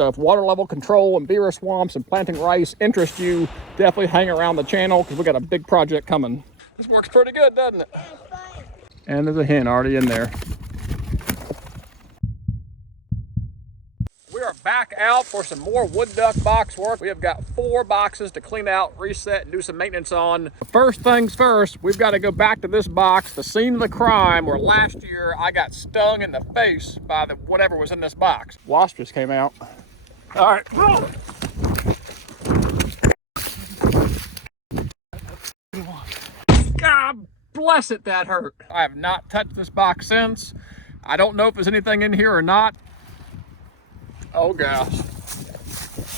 So if water level control and beaver swamps and planting rice interest you, definitely hang around the channel because we got a big project coming. This works pretty good, doesn't it? And there's a hen already in there. We are back out for some more wood duck box work. We have got 4 boxes to clean out, reset, and do some maintenance on. First things first, we've got to go back to this box, the scene of the crime where last year I got stung in the face by whatever was in this box. Wasp just came out. All right. God bless it, that hurt. I have not touched this box since. I don't know if there's anything in here or not. Oh gosh.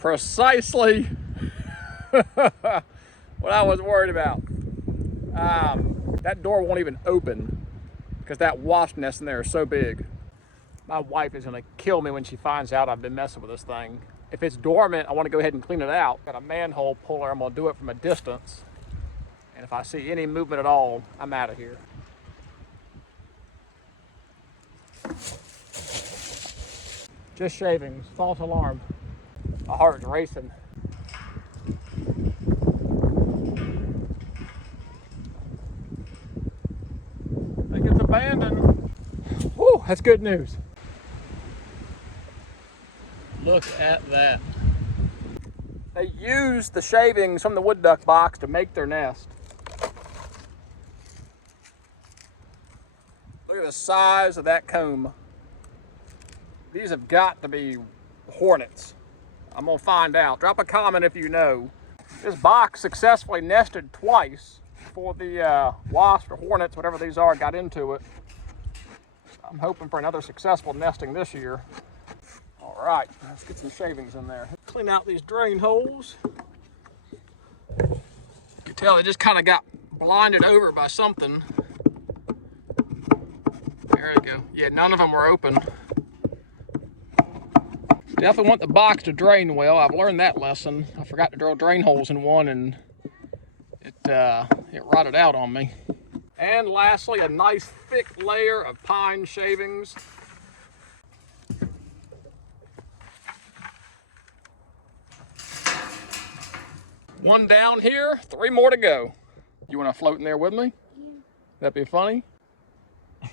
Precisely what I was worried about. That door won't even open because that wasp nest in there is so big. My wife is gonna kill me when she finds out I've been messing with this thing. If it's dormant, I want to go ahead and clean it out. Got a manhole puller, I'm gonna do it from a distance. And if I see any movement at all, I'm out of here. Just shavings, false alarm. My heart's racing. I think it's abandoned. Whew, that's good news. Look at that. They used the shavings from the wood duck box to make their nest. Look at the size of that comb. These have got to be hornets. I'm gonna find out. Drop a comment if you know. This box successfully nested twice before the wasps or hornets, whatever these are, got into it. I'm hoping for another successful nesting this year. All right, let's get some shavings in there. Clean out these drain holes. You can tell they just kind of got blinded over by something. There we go. Yeah, none of them were open. Definitely want the box to drain well. I've learned that lesson. I forgot to drill drain holes in one and it rotted out on me. And lastly, a nice thick layer of pine shavings. One down here, 3 more to go. You want to float in there with me? Yeah. That'd be funny?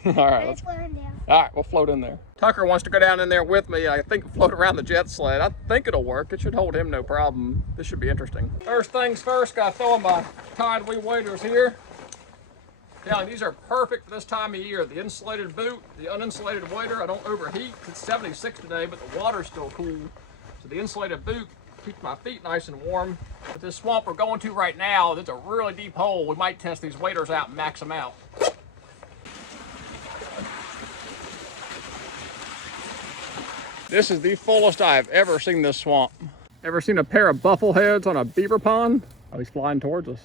All right, let's float down. All right, we'll float in there. Tucker wants to go down in there with me. I think float around the jet sled. I think it'll work. It should hold him no problem. This should be interesting. First things first, gotta throw in my TideWe Waders here. Now, these are perfect for this time of year. The insulated boot, the uninsulated wader. I don't overheat. It's 76 today, but the water's still cool. So the insulated boot keeps my feet nice and warm. But this swamp we're going to right now, it's a really deep hole. We might test these waders out and max them out. This is the fullest I've ever seen this swamp. Ever seen a pair of buffleheads on a beaver pond? Oh, he's flying towards us.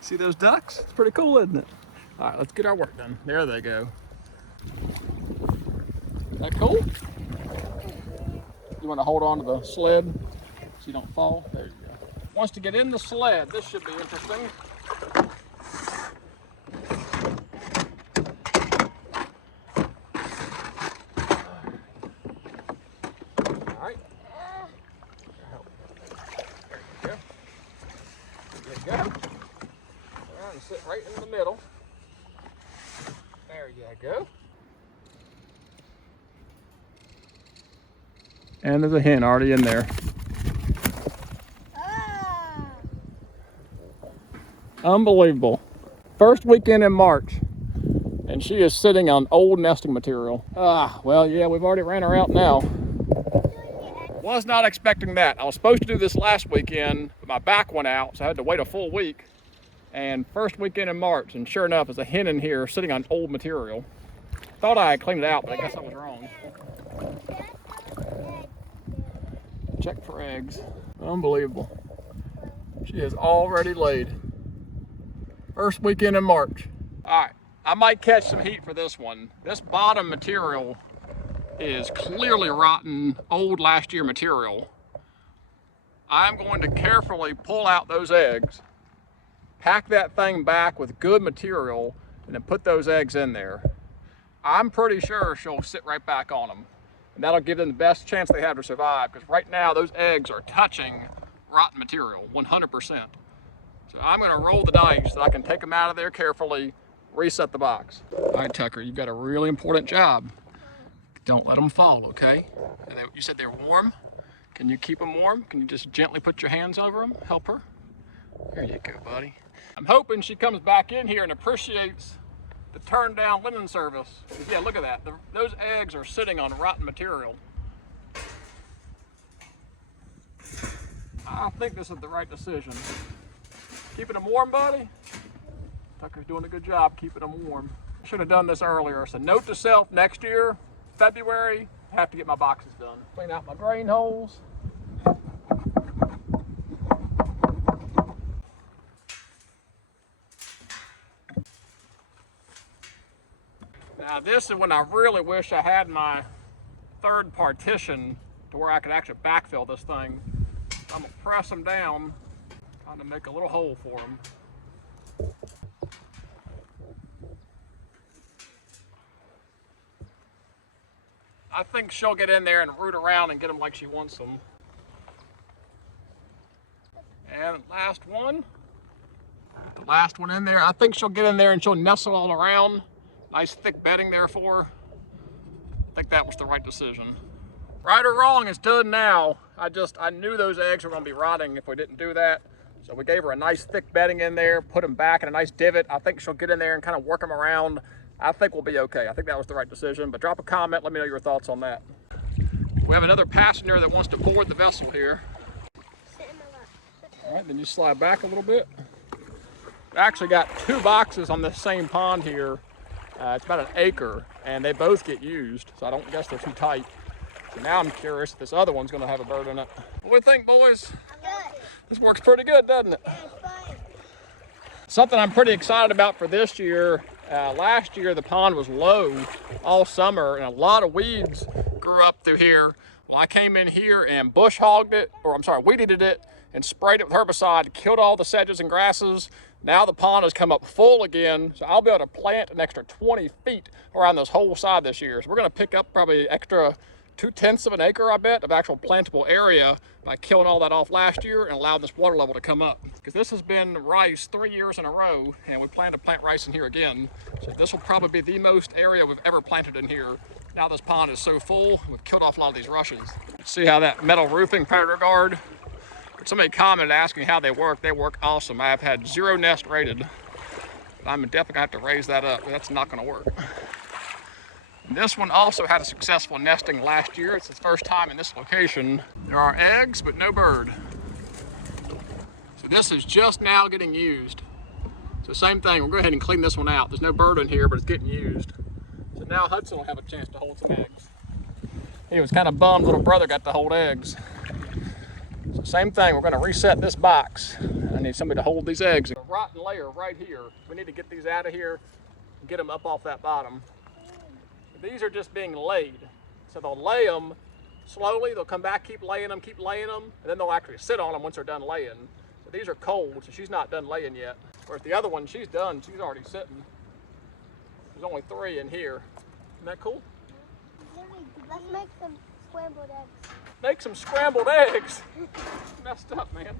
See those ducks? It's pretty cool, isn't it? All right, let's get our work done. There they go. Is that cool? You want to hold on to the sled so you don't fall? There you go. Once to get in the sled, this should be interesting. Sit right in the middle. There you go. And there's a hen already in there. Unbelievable. First weekend in March, and she is sitting on old nesting material. Well, yeah, we've already ran her out now. Was not expecting that. I was supposed to do this last weekend, but my back went out, so I had to wait a full week. And first weekend in March, and sure enough, there's a hen in here sitting on old material. Thought I had cleaned it out, but I guess I was wrong. Check for eggs. Unbelievable. She is already laid. First weekend in March. All right, I might catch some heat for this one. This bottom material is clearly rotten, old last year material. I'm going to carefully pull out those eggs, pack that thing back with good material, and then put those eggs in there. I'm pretty sure she'll sit right back on them. And that'll give them the best chance they have to survive, because right now those eggs are touching rotten material, 100%. So I'm gonna roll the dice so I can take them out of there carefully, reset the box. All right, Tucker, you've got a really important job. Don't let them fall, okay? You said they're warm. Can you keep them warm? Can you just gently put your hands over them? Help her. There you go, buddy. I'm hoping she comes back in here and appreciates the turn down linen service. Yeah, look at that. Those eggs are sitting on rotten material. I think this is the right decision. Keeping them warm, buddy? Tucker's doing a good job keeping them warm. Should have done this earlier. So note to self, next year, February, I have to get my boxes done. Clean out my grain holes. Now this is when I really wish I had my third partition to where I could actually backfill this thing. So I'm gonna press them down, trying to make a little hole for them. I think she'll get in there and root around and get them like she wants them. And last one. The last one in there. I think she'll get in there and she'll nestle all around. Nice thick bedding there for her. I think that was the right decision. Right or wrong, it's done now. I knew those eggs were gonna be rotting if we didn't do that. So we gave her a nice thick bedding in there, put them back in a nice divot. I think she'll get in there and kind of work them around. I think we'll be okay. I think that was the right decision, but drop a comment, let me know your thoughts on that. We have another passenger that wants to board the vessel here. All right, then you slide back a little bit. We actually got 2 boxes on this same pond here. It's about an acre, and they both get used, so I don't guess they're too tight. So now I'm curious if this other one's gonna have a bird in it. What do you think, boys? Good. This works pretty good, doesn't it? Yeah, it's fine. Something I'm pretty excited about for this year. Last year, the pond was low all summer, and a lot of weeds grew up through here. Well, I came in here and weeded it and sprayed it with herbicide, killed all the sedges and grasses. Now the pond has come up full again, so I'll be able to plant an extra 20 feet around this whole side this year. So we're gonna pick up probably extra 2/10 of an acre, I bet, of actual plantable area by killing all that off last year and allowing this water level to come up. Because this has been rice 3 years in a row, and we plan to plant rice in here again. So this will probably be the most area we've ever planted in here. Now this pond is so full, we've killed off a lot of these rushes. See how that metal roofing predator guard? Somebody commented asking how they work. They work awesome. I have had 0 nest rated. I'm definitely gonna have to raise that up. That's not gonna work. This one also had a successful nesting last year. It's its first time in this location. There are eggs, but no bird. So this is just now getting used. So same thing, we'll go ahead and clean this one out. There's no bird in here, but it's getting used. So now Hudson will have a chance to hold some eggs. He was kind of bummed little brother got to hold eggs. So same thing, we're gonna reset this box. I need somebody to hold these eggs. A rotten layer right here. We need to get these out of here and get them up off that bottom. These are just being laid. So they'll lay them slowly, they'll come back, keep laying them, and then they'll actually sit on them once they're done laying. So these are cold, so she's not done laying yet. Whereas the other one, she's done, she's already sitting. There's only 3 in here. Isn't that cool? Let's make some scrambled eggs. Make some scrambled eggs? Messed up, man.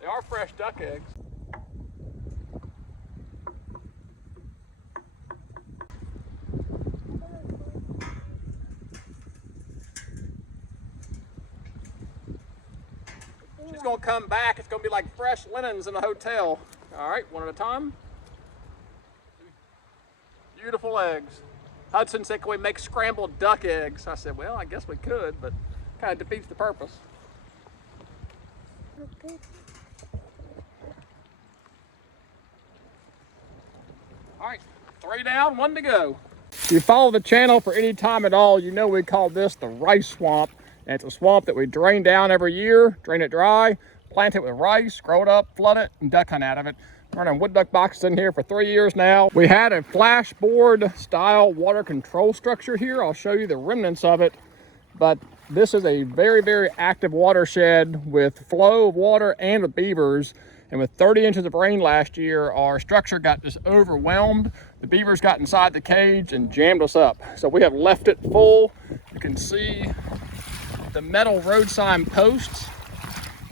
They are fresh duck eggs. She's gonna come back. It's gonna be like fresh linens in a hotel. All right, one at a time. Beautiful eggs. Hudson said, can we make scrambled duck eggs? I said, well, I guess we could, but kind of defeats the purpose. Okay. All right, 3 down, 1 to go. If you follow the channel for any time at all, you know we call this the rice swamp. And it's a swamp that we drain down every year, drain it dry, plant it with rice, grow it up, flood it, and duck hunt out of it. Running wood duck boxes in here for 3 years now. We had a flashboard style water control structure here. I'll show you the remnants of it, but this is a very, very active watershed with flow of water and with beavers. And with 30 inches of rain last year, our structure got just overwhelmed. The beavers got inside the cage and jammed us up. So we have left it full. You can see the metal road sign posts,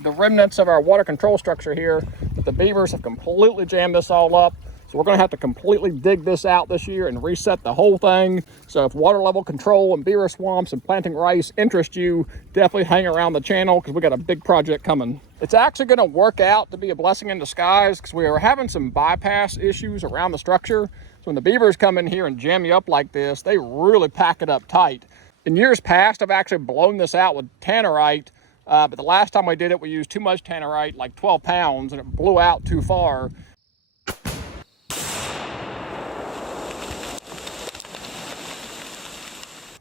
the remnants of our water control structure here. The beavers have completely jammed this all up. So we're gonna have to completely dig this out this year and reset the whole thing. So if water level control and beaver swamps and planting rice interest you, definitely hang around the channel because we got a big project coming. It's actually gonna work out to be a blessing in disguise because we are having some bypass issues around the structure. So when the beavers come in here and jam you up like this, they really pack it up tight. In years past, I've actually blown this out with tannerite, but the last time we did it, we used too much tannerite, like 12 pounds, and it blew out too far.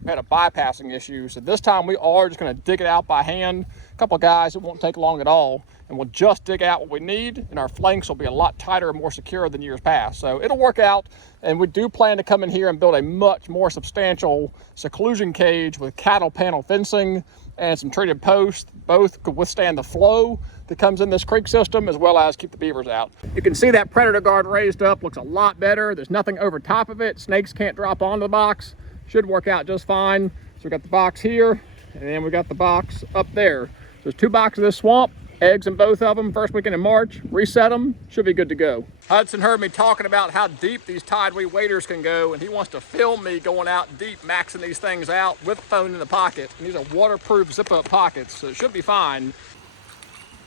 We had a bypassing issue, so this time we are just going to dig it out by hand. A couple of guys, it won't take long at all, and we'll just dig out what we need, and our flanks will be a lot tighter and more secure than years past. So it'll work out, and we do plan to come in here and build a much more substantial seclusion cage with cattle panel fencing and some treated posts. Both could withstand the flow that comes in this creek system as well as keep the beavers out. You can see that predator guard raised up, looks a lot better. There's nothing over top of it. Snakes can't drop onto the box. Should work out just fine. So we got the box here, and then we got the box up there. There's 2 boxes of this swamp, eggs in both of them, first weekend in March. Reset them, should be good to go. Hudson heard me talking about how deep these TideWe Waders can go, and he wants to film me going out deep, maxing these things out with the phone in the pocket. And these are waterproof zip-up pockets, so it should be fine.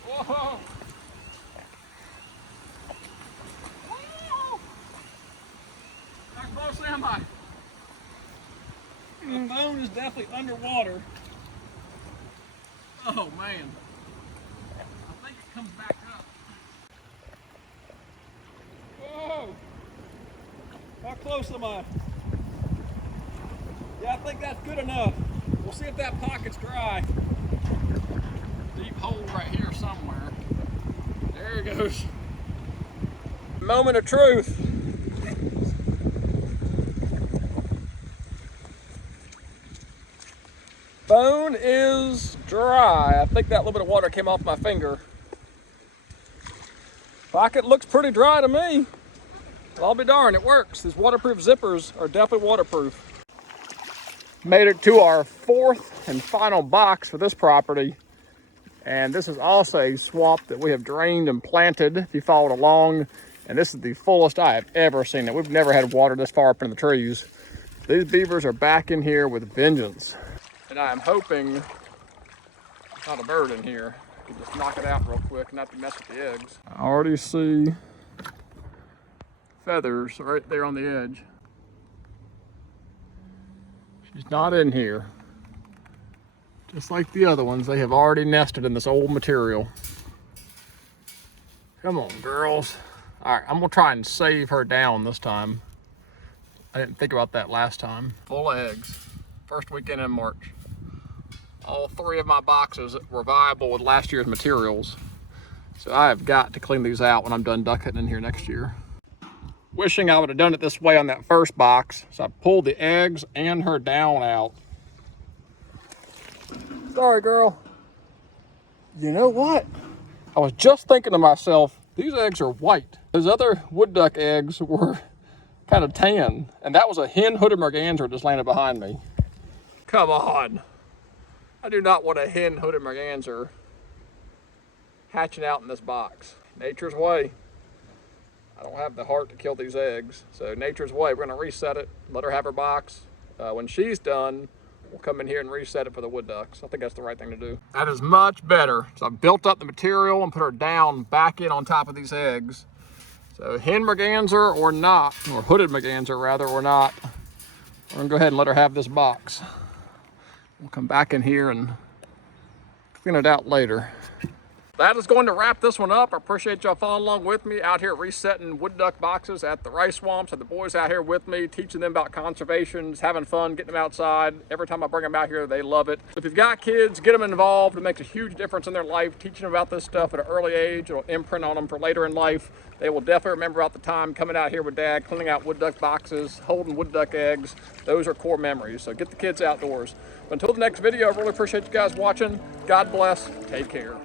Whoa! How close am I? The phone is definitely underwater. Oh man. I think it comes back up. Whoa! How close am I? Yeah, I think that's good enough. We'll see if that pocket's dry. Deep hole right here somewhere. There it goes. Moment of truth. Phone is dry. I think that little bit of water came off my finger. Pocket looks pretty dry to me. Well, I'll be darned, it works. These waterproof zippers are definitely waterproof. Made it to our 4th and final box for this property. And this is also a swamp that we have drained and planted, if you followed along. And this is the fullest I have ever seen it. We've never had water this far up in the trees. These beavers are back in here with vengeance. And I am hoping there's not a bird in here. We can just knock it out real quick and not to mess with the eggs. I already see feathers right there on the edge. She's not in here. Just like the other ones, they have already nested in this old material. Come on, girls. All right, I'm gonna try and save her down this time. I didn't think about that last time. Full of eggs. First weekend in March. All 3 of my boxes were viable with last year's materials. So I have got to clean these out when I'm done duck hunting in here next year. Wishing I would have done it this way on that first box. So I pulled the eggs and her down out. Sorry, girl. You know what? I was just thinking to myself, these eggs are white. Those other wood duck eggs were kind of tan. And that was a hen hooded merganser just landed behind me. Come on. I do not want a hen hooded merganser hatching out in this box. Nature's way. I don't have the heart to kill these eggs. So nature's way, we're gonna reset it, let her have her box. When she's done, we'll come in here and reset it for the wood ducks. I think that's the right thing to do. That is much better. So I built up the material and put her down back in on top of these eggs. So hen merganser or not, or hooded merganser rather, or not, we're gonna go ahead and let her have this box. We'll come back in here and clean it out later. That is going to wrap this one up. I appreciate y'all following along with me out here resetting wood duck boxes at the rice swamps. And the boys out here with me, teaching them about conservation, just having fun, getting them outside. Every time I bring them out here, they love it. So if you've got kids, get them involved. It makes a huge difference in their life. Teaching them about this stuff at an early age, it'll imprint on them for later in life. They will definitely remember out the time coming out here with Dad, cleaning out wood duck boxes, holding wood duck eggs. Those are core memories. So get the kids outdoors. But until the next video, I really appreciate you guys watching. God bless. Take care.